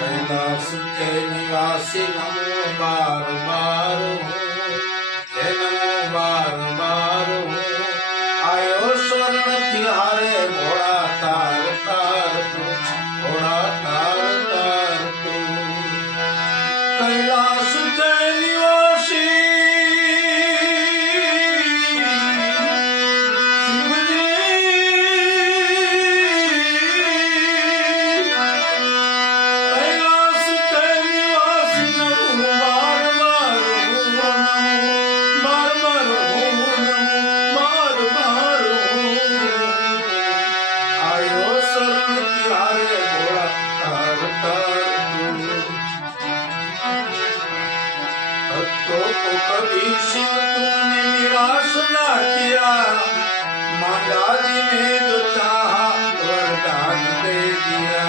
कैलाश के निवासी नमो बार बार हे नमो बार बार आयो शरण तिहारे भोला तार तार तू भोला तार तार तू कैलाश के निवासी कभी शिव तुमने निराश ना किया मांगा जी ने जो चाहा वरदान दे दिया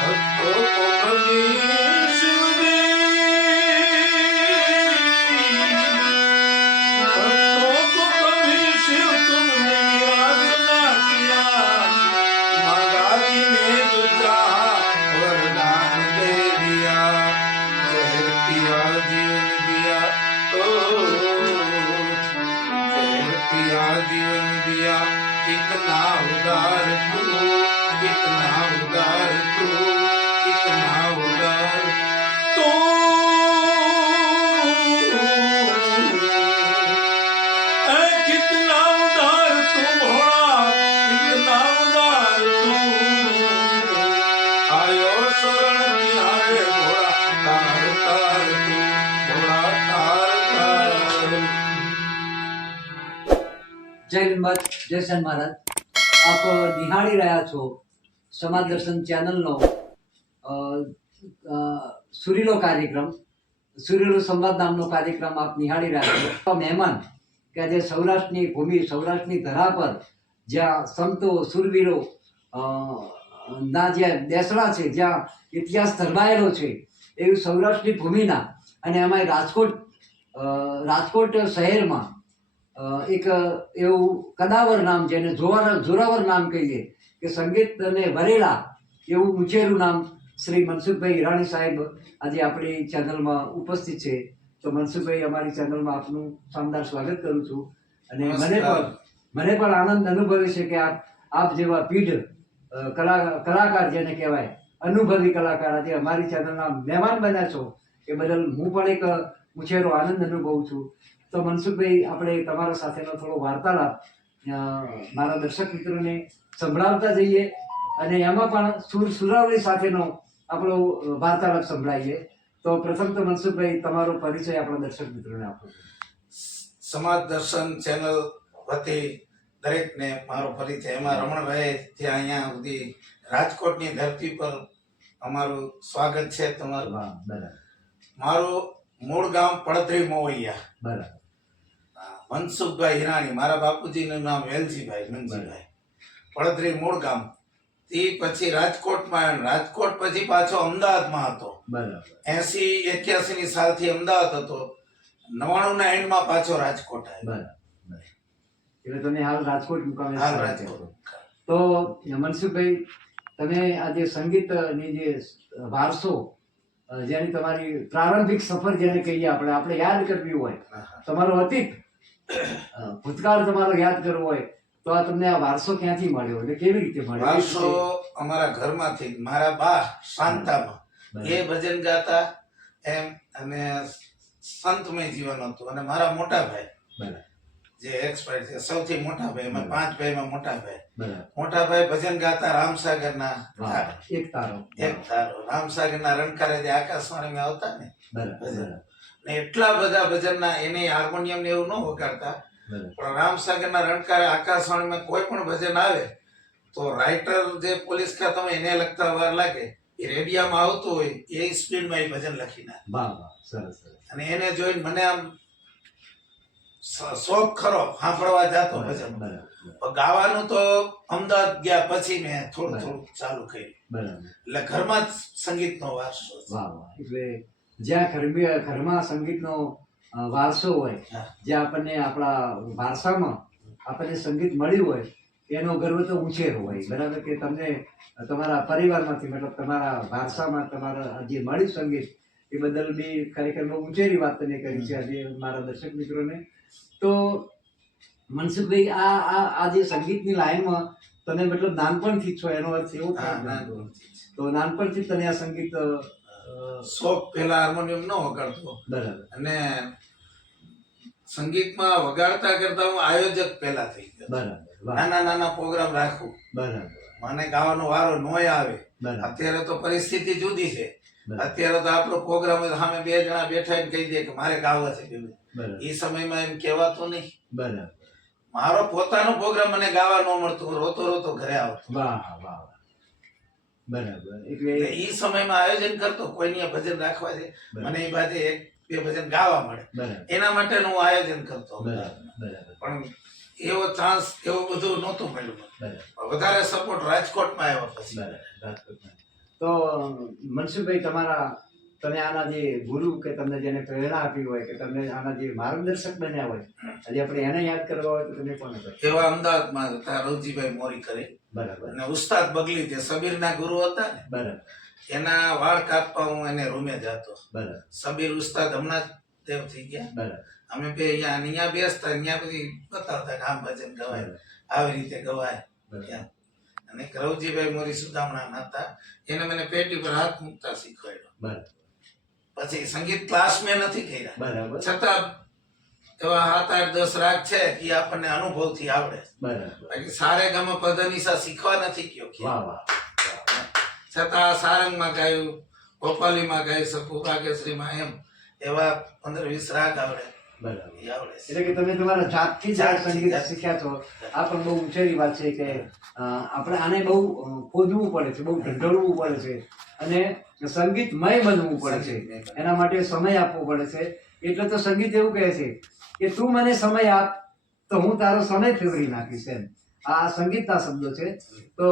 भक्तों को कभी शिव भक्तों को कभी शिव तुमने निराश ना किया जीवन दिया कितना उदार तू कितना उदार तू कितना उदार तू कितना उदार तू भोला कितना उदार तू आयो शरण तिहारे भोला तार तार तू भोला तार तार। જય હિંમત જય શ્યામ મહારાજ આપ નિહાળી રહ્યા છો સમાજ દર્શન ચેનલનો સુરીલો કાર્યક્રમ સુરીલો સંવાદ નામનો કાર્યક્રમ આપ નિહાળી રહ્યા છો મહેમાન કે આજે સૌરાષ્ટ્રની ભૂમિ સૌરાષ્ટ્રની ધરા પર જ્યાં સંતો સુરવીરો ના જે દેશડા છે જ્યાં ઇતિહાસ ધરવાયેલો છે એવી સૌરાષ્ટ્રની ભૂમિના અને એમાં રાજકોટ શહેરમાં એક એવું કદાવર નામ જેને જોરાવર નામ કહીએ કે સંગીતને ભરેલા એવું ઉંચેરું નામ શ્રી મનસુખભાઈ હિરાણી સાહેબ આજે આપણી ચેનલમાં ઉપસ્થિત છે. તો મનસુખભાઈ અમારી ચેનલમાં આપનું શાનદાર સ્વાગત કરું છું અને મને પણ આનંદ અનુભવે છે કે આપ જેવા પીઢ કલાકાર જેને કહેવાય અનુભવી કલાકાર આજે અમારી ચેનલના મહેમાન બન્યા છો એ બદલ હું પણ એક ઉછેરો આનંદ અનુભવું છું. તો મનસુખભાઈ આપણે તમારા સાથેનો થોડો વાર્તાલાપ મારા દર્શક મિત્રોને સંભળાવતા જઈએ અને એમાં પણ સુરાવલી સાથેનો આપણો વાર્તાલાપ સંભળાઈએ. તો પ્રથમ તો મનસુખભાઈ તમારો પરિચય આપણા દર્શક મિત્રોને આપો. સમાજ દર્શન ચેનલ વતી દરેકને મારો પરિચય. એમાં રમણભાઈ ત્યાં અહીંયા સુધી રાજકોટની ધરતી પર અમારું સ્વાગત છે તમારું. બરાબર. મારું મૂળ ગામ પડધરી મોવૈયા. બરાબર. મનસુખભાઈ હિરાણી મારા બાપુજીનું નામ વેલજીભાઈ નંદજીભાઈ. પડધરી મૂળ ગામ. તે પછી રાજકોટમાં રાજકોટ પછી પાછો અમદાવાદમાં હતો. બરાબર. 80-81 ની સાલથી અમદાવાદ હતો. 99 ના એન્ડમાં પાછો રાજકોટ આવ્યો. બરાબર. એટલે તમે હાલ રાજકોટ મુકામે. હાલ રાજકોટ. તો મનસુખભાઈ તમે આજે સંગીતની જે વારસો જેની તમારી પ્રારંભિક સફર જેને કહીએ આપણે યાદ કરવી હોય તમારો અતીત ભૂતકાળ તમારો યાદ કરવો હોય તો આ તમને આ વારસો ક્યાંથી મળ્યો એટલે કેવી રીતે મળ્યો? વારસો અમારા ઘરમાંથી મારા બા શાંતામાં એ ભજન ગાતા એમ અને સંતમય જીવન હતું. અને મારા મોટા ભાઈ જે એક્સપાયર છે સૌથી મોટા ભાઈ એમાં 5 ભાઈમાં મોટા ભાઈ ભજન ગાતા રામસાગરના એક તારો રામસાગરના રણકારે જે આકાશવાણીમાં આવતા ને ભજન ને એટલા બધા ભજનના એને હાર્મોનિયમ ને એવું ન વગાડતા પણ રામસાગરના રણકારે આકાશવાણીમાં કોઈ પણ ભજન આવે તો રાઇટર જે પોલીસ ખાતામાં એને લખતા વાર લાગે એ રેડિયામાં આવતું હોય એ સ્પીડમાં એ ભજન લખી નાખે. અને એને જોઈને મને આમ શોખ ખરો સાંભળવા જતો ભજન. ગાવાનું તો અમદાવાદ ગયા પછી મેં થોડું ચાલુ કર્યું. એટલે ઘરમાં જ સંગીતનો વારસો. એટલે જ્યાં ઘરમાં સંગીતનો વારસો હોય, હા. જ્યાં આપણને આપણા વારસામાં આપણને સંગીત મળ્યું હોય, એનો ગર્વ તો ઉછેર હોય. બરાબર કે તમને તમારા પરિવારમાંથી મતલબ તમારા વારસામાં તમારા જે મળ્યું સંગીત એ બદલ બી ખરેખર બહુ ઊંચેરી વાત તમે કરી છે આજે મારા દર્શક મિત્રોને. તો મનસુખભાઈ, આ જે સંગીતની લાઈનમાં તમે મતલબ નાનપણથી જ છો એનો અર્થ એવો હા, થાય. નાનપણથી. તો નાનપણથી તને આ સંગીત શોખ પેલા હાર્મોનિયમ ન વગાડતો બરાબર અને સંગીતમાં વગાડતા કરતા હું આયોજક પહેલા થઈ ગયો. બરાબર વાહ, નાના નાના પ્રોગ્રામ રાખું, બરાબર મને ગાવાનો વારો નોય આવે. બરાબર અત્યારે તો પરિસ્થિતિ જુદી છે. બરાબર અત્યારે તો આપણો પ્રોગ્રામ સામે 2 જણા બેઠા એમ કહી દે કે મારે ગાવા છે. બરાબર એ સમયમાં એમ કહેવાતું નહીં. બરાબર મારો પોતાનો પ્રોગ્રામ મને ગાવા ન મળતો, રોતો રોતો ઘરે આવતો. વાહ વાહ બરાબર. એટલે એટલે એ સમયમાં આયોજન કરતો, કોઈની ભજન રાખવા છે, મને એ બાજુ 1-2 ભજન ગાવા મળે, બરાબર એના માટેનું હું આયોજન કરતો. બરાબર બરાબર પણ એવો ચાન્સ એવું બધું નહોતું મળ્યું મને. બરાબર વધારે સપોર્ટ રાજકોટમાં આવ્યો પછી. બરાબર રાજકોટમાં. તો મનસુખભાઈ, તમે આના જે ગુરુ કે તમને જેને પ્રેરણા આપી હોય કે તમને આના જે માર્ગદર્શક બન્યા હોય, આજે આપણે એને યાદ કરવા હોય તો તમે કોને કરો? એવા અમદાવાદમાં હતા રવજીભાઈ મોરી કરે બરાબર અને ઉસ્તાદ બગલી, જે સબીરના ગુરુ હતા ને, બરાબર એના વાળ કાપવા હું એને રૂમે જતો. બરાબર સબીર ઉસ્તાદ હમણાં જ દેવ થઈ ગયા. બરાબર અમે બે અહીંયા બેસતા, અહીંયા બધી બતાવતા કે આમ ભજન ગવાય, આવી રીતે ગવાય. બરાબર અને એક રવજીભાઈ મોરી સુદામણા હતા, એને મને પેટી પર હાથ મૂકતા શીખવાડ્યો. બરાબર પછી સંગીત ક્લાસ મેં નથી કર્યા, બરાબર છતાં એવા 7-8-10 રાગ છે કે ઈ આપણને અનુભવથી આવડે. બરાબર બાકી સારે ગમ પધનિસા શીખવા નથી ગયો કે. વાહ વાહ છતાં સારંગમાં ગાયું, ગોપાલીમાં ગાયું, સપુ ભાગ્યશ્રીમાં, એમ એવા 15-20 રાગ આવડે. બરાબર. ઈ આવડે છે. એટલે કે તમે તમારા જાતથી જ આ જાતથી, સંગીત જાતથી. શીખ્યા છો. આ પણ બહુ ઊંચેરી વાત છે કે આપણે આને બહુ ખોદવું પડે છે, બહુ ઢંઢોળવું પડે છે અને સંગીતમય બનવું પડે છે. એના માટે સમય આપવો પડે છે. એટલે તો સંગીત એવું કહે છે કે તું મને સમય આપ તો હું તારો સમય ફેરવી નાખીશ. એમ આ સંગીતના શબ્દો છે. તો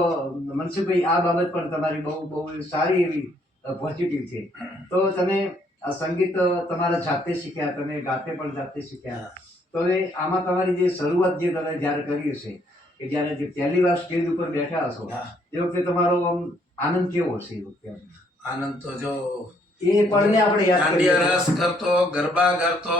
મનસુખભાઈ, આ બાબત પણ તમારી બહુ બહુ સારી એવી પોઝિટિવ છે. તો તમે આ સંગીત તમારા જાતે શીખ્યા, તમે ગાતે પણ જાતે શીખ્યા. તો હવે આમાં તમારી જે શરૂઆત જે તમે જ્યારે કરી હશે, કે જ્યારે જે પહેલી વાર સ્ટેજ ઉપર બેઠા હશો, હા. એ વખતે તમારો આમ આનંદ કેવો હશે? એ વખતે આનંદ તો જો એ પળને આપણે યાદ દાંડિયા કરીએ. રસ કરતો, ગરબા કરતો.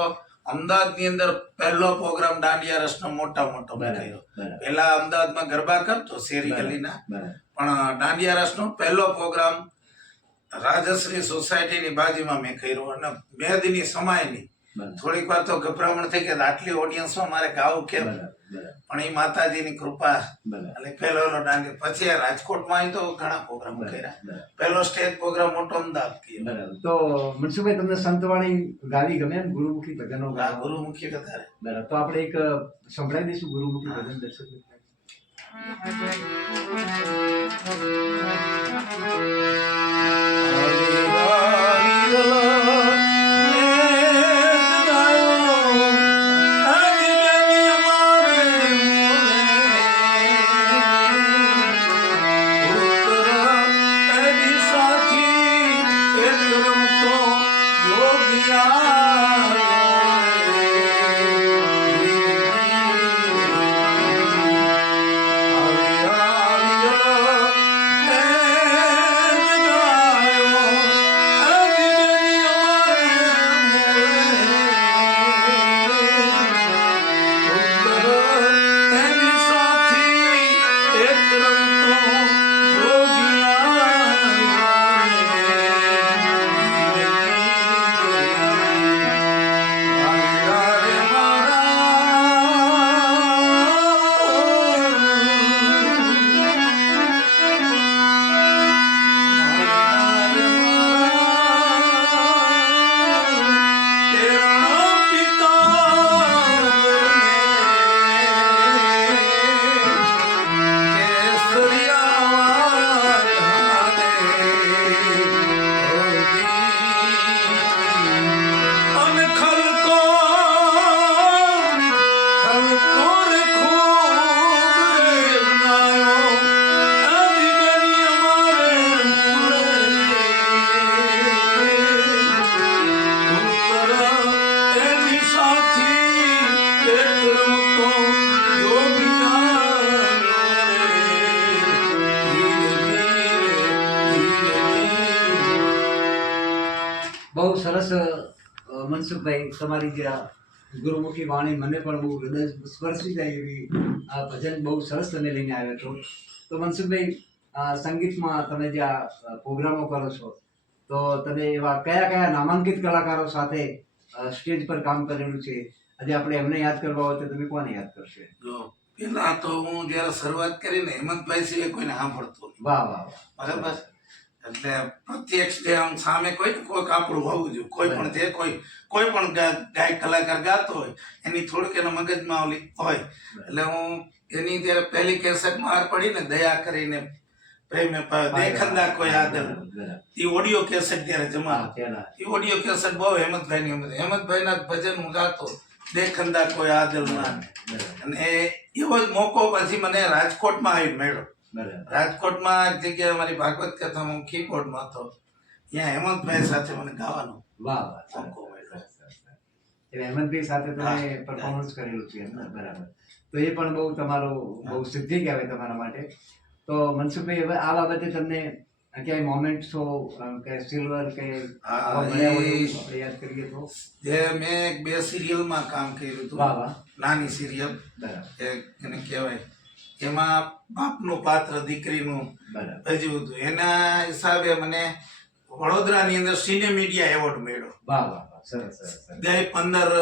અમદાવાદની અંદર પહેલો પ્રોગ્રામ દાંડિયા રસનો મોટો મેં કર્યો. બરાબર પેલા અમદાવાદમાં ગરબા કરતો શેરી ગલીના, બરાબર પણ દાંડિયા રસનો પહેલો પ્રોગ્રામ રાજશ્રી સોસાયટીની બાજુમાં મેં કર્યો અને મેદની સમાયની. બરાબર થોડીક વાર તો ગભરામણ થઈ કે આટલી ઓડિયન્સમાં મારે ગાવું કેમ, બરાબર પણ એ માતાજીની કૃપા. બરાબર એટલે પહેલો દાંડિયા, પછી આ રાજકોટમાં અહીં તો ઘણા પ્રોગ્રામો કર્યા. બરાબર પહેલો સ્ટેજ પ્રોગ્રામ મોટો અમદાવાદ કર્યો. બરાબર. તો મનસુખભાઈ, તમને સંતવાણી ગાવી ગમે એમ? ગુરુમુખી ભજનો આ ગાવા? ગુરુમુખી વધારે. બરાબર. તો આપણે એક સંભળાવી દઈશું ગુરુમુખી ભજન દર્શક મિત્રોને. આવી સરસ મનસુખભાઈ, તમારી જે આ ગુરુમુખી વાણી મને પણ બહુ હૃદય સ્પર્શી જાય એવી આ ભજન બહુ સરસ તમે લઈને આવ્યા છો. તો મનસુખભાઈ, સંગીતમાં તમે જે આ પ્રોગ્રામો કરો છો, તો તમે એવા કયા કયા નામાંકિત કલાકારો સાથે સ્ટેજ પર કામ કરેલું છે? આજે આપણે એમને યાદ કરવા હોય તો તમે કોને યાદ કરશો? જો પેલા તો હું જયારે શરૂઆત કરીને હેમંતભાઈ સિવાય કોઈને સાંભળતો નહીં. વાહ વાહ વાહ. બરાબર. એટલે પ્રત્યક્ષ જે આમ સામે કોઈક આપણું હોવું જોઈએ. કોઈ પણ જે કોઈ પણ ગાયક કલાકાર ગાતો હોય એની થોડીક એના મગજમાં ઓલી હોય. એટલે હું એની જયારે પહેલી કેસેટ બહાર પડી ને, દયા કરીને પ્રેમે દેખંદા કોઈ આદલ, એ ઓડિયો કેસેટ ત્યારે જમા, એ ઓડિયો કેસેટ બહુ હેમંતભાઈના ભજન હું ગાતો, દેખંદા કોઈ આદલ ના. અને એવો જ મોકો પછી મને રાજકોટમાં આવી મળ્યો. રાજકોટમાં એક જગ્યાએ અમારી ભાગવત કથામાં હું કીબોર્ડમાં હતો, ત્યાં હેમંતભાઈ સાથે મને ગાવાનો મોકો મળ્યો. હેમંતભાઈ સાથે તમે પરફોર્મન્સ કરેલું છે એમ ને? બરાબર. તો એ પણ બહુ તમારો બહુ સિદ્ધિ કહેવાય તમારા માટે. તો મનસુખભાઈ, હવે આ બાબતે તમને ક્યાંય મોમેન્ટ છો કે સિલ્વર કે આવા મળ્યા હોય એવું આપણે યાદ કરીએ તો? જે મેં 2 સિરિયલમાં કામ કર્યું હતું. વાહ વાહ. નાની સિરિયલ, એને કહેવાય, એમાં બાપનું પાત્ર દીકરીનું ભજ્યું હતું. એના હિસાબે મને વડોદરાની અંદર સિને મીડિયા એવોર્ડ મળ્યો. વાહ વાહ વાહ. સરસ સરસ. ગઈ 15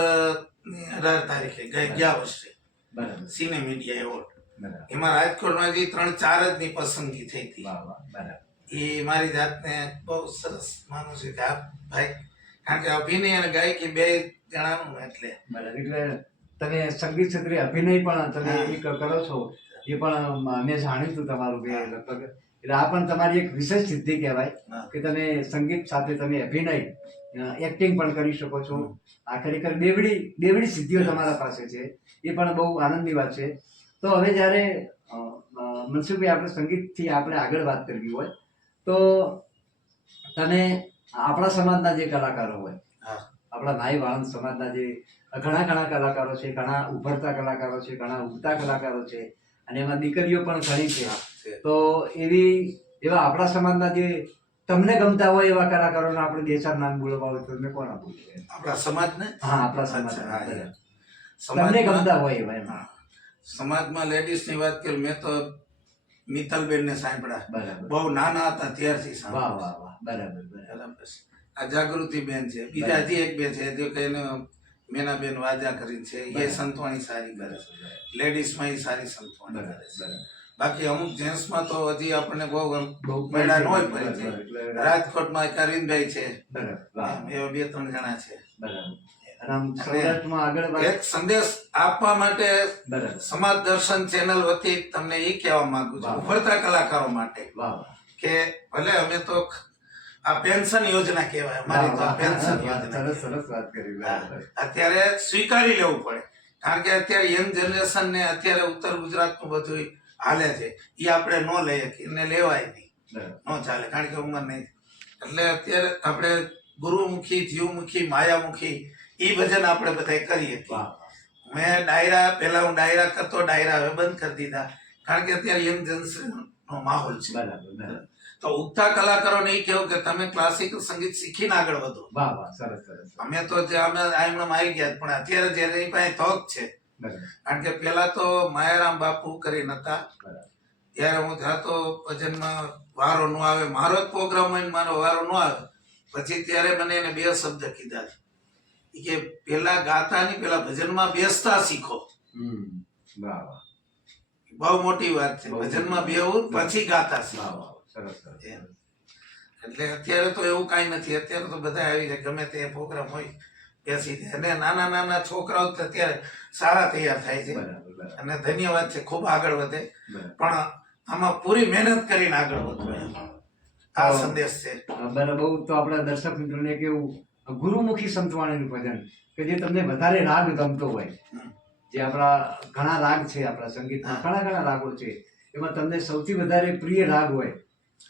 તારીખે ગયા વર્ષે બરાબર. સિને મીડિયા એવોર્ડ. બરાબર. એમાં રાજકોટમાં જે 3-4 જ ની પસંદગી થઈ હતી. વાહ વાહ. બરાબર. એ મારી જાતને બહુ સરસ માનું છું કે આ ભાઈ, કારણ કે અભિનય અને ગાયકી 2 જણાનું એટલે. બરાબર. એટલે તમે સંગીત ક્ષેત્રે અભિનય પણ તમે એક કરો છો, એ પણ મેં જાણ્યું હતું તમારું કે લગભગ. એટલે આ પણ તમારી એક વિશેષ સિદ્ધિ કહેવાય કે તમે સંગીત સાથે તમે અભિનય, એક્ટિંગ પણ કરી શકો છો. આ ખરેખર બેવડી સિદ્ધિઓ તમારા પાસે છે, એ પણ બહુ આનંદની વાત છે. તો હવે જ્યારે મનસુખભાઈ, આપણે સંગીતથી આપણે આગળ વાત કરવી હોય તો તમે આપણા સમાજના જે કલાકારો હોય, આપણા ભાઈ વાળંદ સમાજના જે ઘણા કલાકારો છે, ઘણા ઉભરતા કલાકારો છે, ઘણા ઉગતા કલાકારો છે, અને એમાં દીકરીઓ પણ ઘણી છે. તો એવા આપણા સમાજના જે તમને ગમતા હોય એવા કલાકારોના આપણે 2-4 નામ બોલવા હોય તો તમે કોણ આપો? આપણા સમાજને? હા, આપણા સમાજ તમને ગમતા હોય એવા. એમાં સમાજમાં લેડીઝની વાત કરું, મેં તો મિત્તલબેન ને સાંભળ્યા. બરાબર. બહુ નાના હતા ત્યારથી વાહ સાંભળ્યા. વાહ વાહ. બરાબર. આ જાગૃતિબેન છે, બીજા હજી એક બે છે, જો કે મેનાબેન વાજા કરીને છે, એ સંતવાણી સારી કરે છે. લેડીઝમાં એ સારી સંતવાણી કરે છે. બાકી અમુક જેન્ટ્સમાં તો હજી આપણને બહુ મેળા ન હોય પરિચય. રાજકોટમાં એક અરવિંદભાઈ છે, એવા 2-3 જણા છે. એક સંદેશ આપવા માટે સમાજ દર્શન ચેનલ વતી તમને એ કહેવા માંગુ છું, ઉભરતા કલાકારો માટે, કે ભલે અમે તો આ પેન્શન યોજના કહેવાય, અમારી તો પેન્શન યોજના અત્યારે સ્વીકારી લેવું પડે, કારણ કે અત્યારે યંગ જનરેશન ને અત્યારે ઉત્તર ગુજરાતનું બધું હાલે છે, એ આપણે ન લઈએ, એને લેવાય નહીં, ન ચાલે, કારણ કે ઉંમર નહીં. એટલે અત્યારે આપણે ગુરુમુખી, જીવમુખી, માયામુખી એ ભજન આપણે બધા કરીએ. મેં પેલા હું ડાયરા કરતો, ડાયરા હવે બંધ કરી દીધા, કારણ કે અત્યારે યંગ જનરેશન નો માહોલ છે. તો ઉગતા કલાકારોને એ કેવું કે તમે ક્લાસિકલ સંગીત શીખીને આગળ વધો. અમે તો આવી ગયા, પણ અત્યારે જેની પાસે તક છે, કારણ કે પેલા તો માયારામ બાપુ કરીને હતા, ત્યારે હું જાતો ભજનમાં વારો ન આવે, મારો જ પ્રોગ્રામ હોય મારો વારો ન આવે, પછી ત્યારે મને એને 2 શબ્દ કીધા કે પેલા ગાતા ની પેલા ભજનમાં બેસતા શીખો. બહુ મોટી વાત છે, ભજનમાં બેહવું પછી ગાતા શીખો. એટલે અત્યારે તો એવું કઈ નથી, અત્યારે તો બધા આવી જાય, ગમે તે પ્રોગ્રામ હોય બેસી જાય. અને નાના છોકરાઓ અત્યારે સારા તૈયાર થાય છે, અને ધન્યવાદ છે, ખૂબ આગળ વધે, પણ આમાં પૂરી મહેનત કરીને આગળ વધવું, આ સંદેશ છે. બરાબર. તો આપણા દર્શક મિત્રોને કેવું, ગુરુમુખી સંતવાણીનું ભજન કે જે તમને વધારે રાગ ગમતો હોય, જે આપણા ઘણા રાગ છે, આપણા સંગીતમાં ઘણા રાગો છે, એમાં તમને સૌથી વધારે પ્રિય રાગ હોય,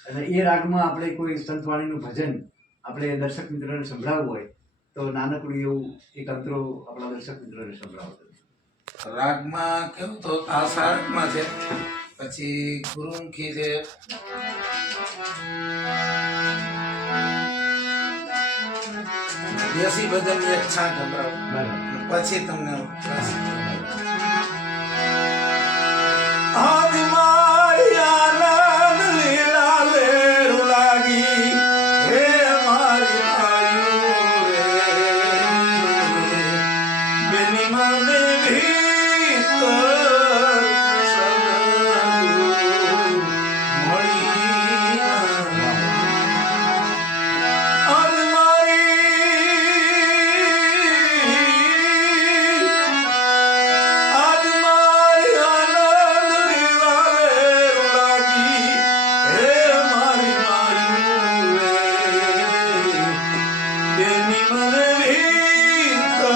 અને એ રાગમાં આપણે કોઈ સંતવાણીનું ભજન આપણે દર્શક મિત્રોને સંભળાવવું હોય તો નાનકડું એવું એક અંતરો આપણા દર્શક મિત્રોને સંભળાવો. રાગમાં કેવું તો આશા રાગમાં છે, પછી ગુરુમુખી છે, દેશી ભજનની એક છાંટ સંભળાવું બરાબર પછી તમને રસ. આદિ મારી આનંદ લીલા લેરું લાગી, હે મારી માયું રે, બેની મને ભીતર સદગુરુ મળી. આદિ મારી આનંદ લીલા લેરું લાગી, હે મારી માયું રે, બેની મને ભીતર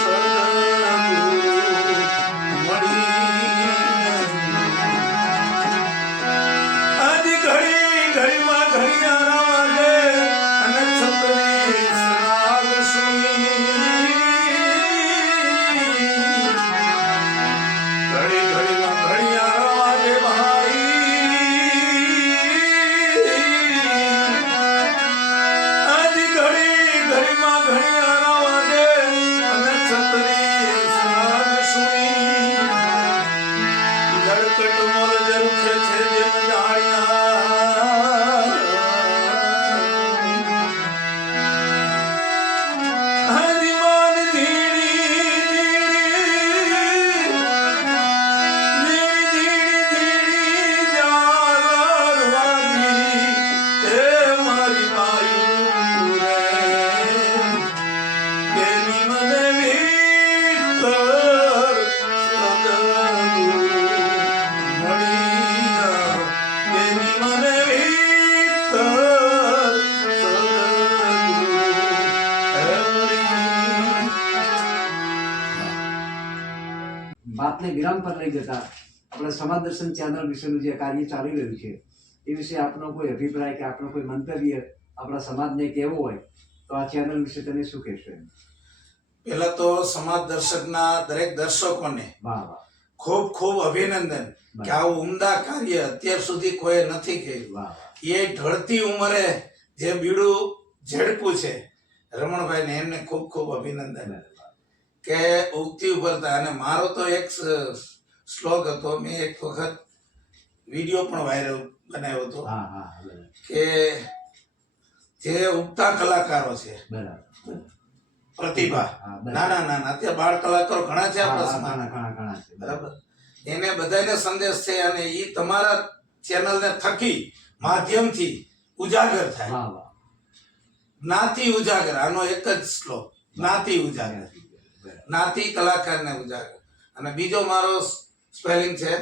સદગુરુ મળી. આદિ ઘડી ઘડીમાં ઘડિયાળા વાગે અને છત્રી શ્રાગ સુઈ. ઘડી ઘડીમાં ઘડિયાળા વાગે ભાઈ, આદિ ઘડી ઘડીમાં ઘડિયાળા વાગે અને છત્રી શ્રાગ સુઈ. જળકટ મોલ જરુખે છે જેમ જાણ્યા, હરિમાન ધીરી જાગર વાગી, હે મારી માયું રે, બેની મને ભીતર સદગુરુ મળી. બેની મને ભીતર સદગુરુ મળી. વાતને વિરામ પર લઈ જતા આપણે સમાજ દર્શન ચેનલ વિશેનું જે કાર્ય ચાલી રહ્યું છે એ વિશે આપનો કોઈ અભિપ્રાય કે આપનો કોઈ મંતવ્ય આપણા સમાજને કહેવો હોય તો આ ચેનલ વિશે તમે શું કહેશો? પહેલા તો સમાજ દર્શકના દરેક દર્શકોને વાહ વાહ ખૂબ ખૂબ અભિનંદન કે આવું ઉમદા કાર્ય અત્યાર સુધી કોઈ નથી કર્યું. વાહ વાહ એ ઢળતી ઉંમરે જે બીડું ઝડપું છે રમણભાઈ ને એમને ખૂબ ખૂબ અભિનંદન કે ઉગતી ઉભરતા. અને મારો તો એક શ્લોક હતો, મેં એક વખત વિડીયો પણ વાયરલ બનાવ્યો હતો હા હા બરાબર કે જે ઉગતા કલાકારો છે બરાબર પ્રતિભા હા, બરાબર. નાના નાના અત્યારે બાળ કલાકારો ઘણા છે આપણા હા, સમાજમાં, ઘણા છે બરાબર. એને બધાને સંદેશ છે અને એ તમારા ચેનલને થકી માધ્યમથી ઉજાગર થાય. વાહ વાહ જ્ઞાતિ ઉજાગર, આનો એક જ શ્લોક, જ્ઞાતિ ઉજાગર, જ્ઞાતિ કલાકારને ઉજાગર. અને બીજો મારો સ્પેલિંગ છે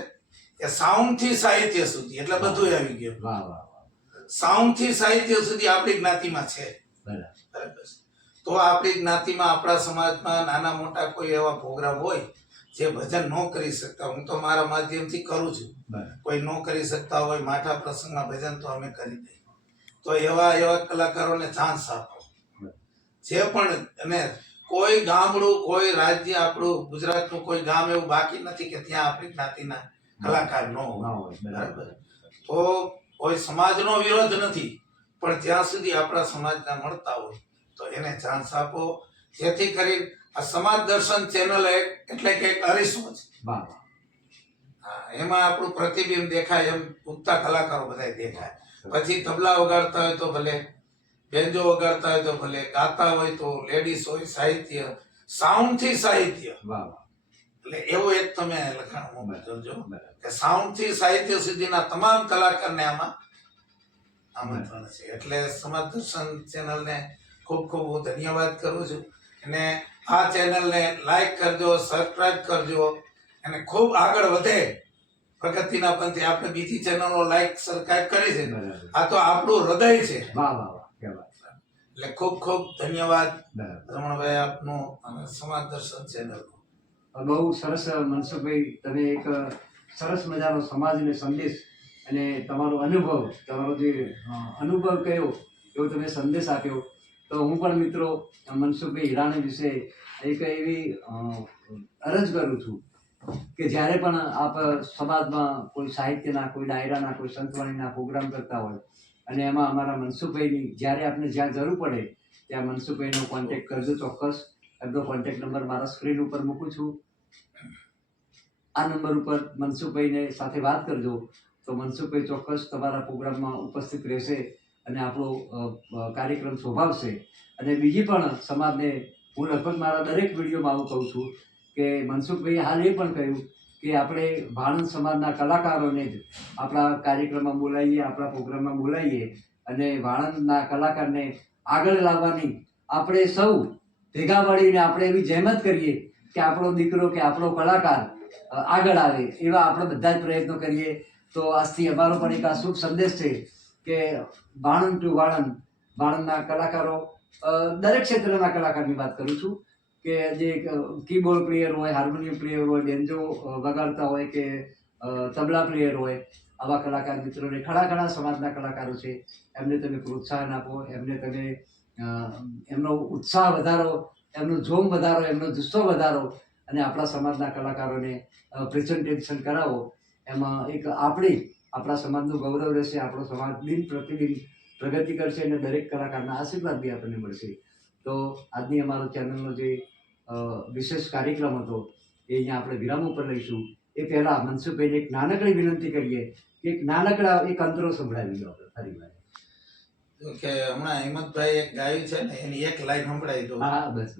કે સાઉન્ડ થી સાહિત્ય સુધી, એટલે બધું આવી ગયું. વાહ વાહ વાહ સાઉન્ડ થી સાહિત્ય સુધી આપણી જ્ઞાતિમાં છે. બરાબર બરાબર. તો આપણી જ્ઞાતિમાં આપણા સમાજમાં નાના મોટા કોઈ એવા પ્રોગ્રામ હોય જે ભજન ન કરી શકતા, હું તો મારા માધ્યમથી કરું છું, બરાબર કોઈ ન કરી શકતા હોય માઠા પ્રસંગમાં ભજન તો અમે કરી દઈએ. તો એવા કલાકારોને ચાન્સ આપો જે પણ. અને કોઈ ગામડું કોઈ રાજ્ય આપણું ગુજરાતનું કોઈ ગામ એવું બાકી નથી કે ત્યાં આપણી જ્ઞાતિના કલાકાર ન હોય. બરાબર. તો કોઈ સમાજનો વિરોધ નથી, પણ જ્યાં સુધી આપણા સમાજના મળતા હોય તો એને ચાન્સ આપો, જેથી કરી આ સમાજ દર્શન ચેનલ એટલે કે એક અરીસો છે. વાહ વાહ હા, એમાં આપણું પ્રતિબિંબ દેખાય, એમ ઉગતા કલાકારો બધા દેખાય. પછી તબલા વગાડતા હોય તો ભલે, બેન્જો વગાડતા હોય તો ભલે, ગાતા હોય તો લેડીઝ હોય, સાહિત્ય, સાઉન્ડ થી સાહિત્ય, વાહ વાહ એટલે એવું એક તમે લખાણ મોકલજો બરાબર કે સાઉન્ડ થી સાહિત્ય સુધીના તમામ કલાકારને આમાં આમંત્રણ છે. એટલે સમાજ દર્શન ચેનલને ખૂબ ખૂબ હું ધન્યવાદ કરું છું. અને આ ચેનલને લાઈક કરજો, સબસ્ક્રાઇબ કરજો અને ખૂબ આગળ વધે પ્રગતિના પંથે. આપણે બીજી ચેનલો લાઈક સબસ્ક્રાઇબ કરી છે, બરાબર આ તો આપણું હૃદય છે. વાહ વાહ વાહ क्या बात એટલે ખૂબ ખૂબ ધન્યવાદ બરાબર રમણભાઈ આપનું અને સમાજ દર્શન ચેનલ. બહુ સરસ મનસુખભાઈ, તમે એક સરસ મજાનો સમાજને સંદેશ અને તમારો જે અનુભવ કયો એવો તમે સંદેશ આપ્યો. તો હું પણ મિત્રો મનસુખભાઈ હિરાણી વિશે એક એવી અરજ કરું છું કે જ્યારે પણ આપ સમાજમાં કોઈ સાહિત્યના, કોઈ ડાયરાના, કોઈ સંતવાણીના પ્રોગ્રામ કરતા હોય અને એમાં અમારા મનસુખભાઈની જ્યારે આપને જ્યાં જરૂર પડે ત્યાં મનસુખભાઈનો કોન્ટેક્ટ કરજો ચોક્કસ. એમનો કોન્ટેક્ટ નંબર મારા સ્ક્રીન ઉપર મૂકું છું. આ નંબર ઉપર મનસુખભાઈને સાથે વાત કરજો તો મનસુખભાઈ ચોક્કસ તમારા પ્રોગ્રામમાં ઉપસ્થિત રહેશે અને આપણો કાર્યક્રમ શોભાવશે. અને બીજી પણ સમાજને હું લગભગ મારા દરેક વિડીયોમાં આવું કહું છું કે મનસુખભાઈએ હાલ એ પણ કહ્યું કે આપણે ભાણંદ સમાજના કલાકારોને જ આપણા કાર્યક્રમમાં બોલાવીએ, આપણા પ્રોગ્રામમાં બોલાવીએ અને ભાણંદના કલાકારને આગળ લાવવાની આપણે સૌ ભેગા મળીને આપણે એવી જહેમત કરીએ કે આપણો દીકરો કે આપણો કલાકાર આગળ આવે. એવા આપણે બધા જ પ્રયત્નો કરીએ. તો આજથી અમારો પણ એક આ શુભ સંદેશ છે કે ભાણંદ ટુ વાળંદ, ભાણંદના કલાકારો, દરેક ક્ષેત્રના કલાકારની વાત કરું છું કે જે કીબોર્ડ પ્લેયર હોય, હાર્મોનિયમ પ્લેયર હોય, બેન્જો વગાડતા હોય કે તબલા પ્લેયર હોય, આવા કલાકાર મિત્રોને ઘણા સમાજના કલાકારો છે, એમને તમે પ્રોત્સાહન આપો, એમને તમે એમનો ઉત્સાહ વધારો, એમનો જોમ વધારો, એમનો જુસ્સો વધારો અને આપણા સમાજના કલાકારોને પ્રેઝન્ટેશન કરાવો. એમાં એક આપણા સમાજનું ગૌરવ રહેશે. આપણો સમાજ દિન પ્રતિદિન પ્રગતિ કરશે અને દરેક કલાકારના આશીર્વાદ બી આપણને મળશે. તો આજની અમારો ચેનલનો જે વિશેષ કાર્યક્રમ હતો એ અહીંયા આપણે વિરામ ઉપર લઈશું. એ પહેલાં મનસુખભાઈને એક નાનકડી વિનંતી કરીએ કે એક નાનકડા એક અંતરો સંભળાવી દો આપણે ફરી વાર. કે હમણાં હિંમતભાઈ એક ગાયું છે ને એની એક લાઈન સંભળાવી દો. હા, બસ.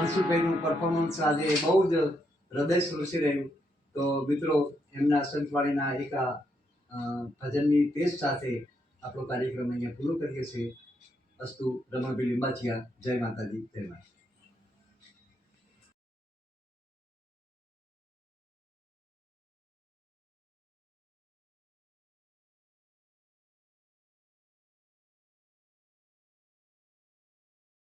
મનસુખભાઈનું પરફોર્મન્સ આજે બહુ જ હૃદય સ્પર્શી રહ્યું. તો મિત્રો, એમના સંતવાણીના એક ભજનની ટેસ્ટ સાથે આપણો કાર્યક્રમ અહીંયા પૂરો કરીએ છીએ. અસ્તુ. રમણભાઈ લિંબાચિયા. જય માતાજી, જય માતા.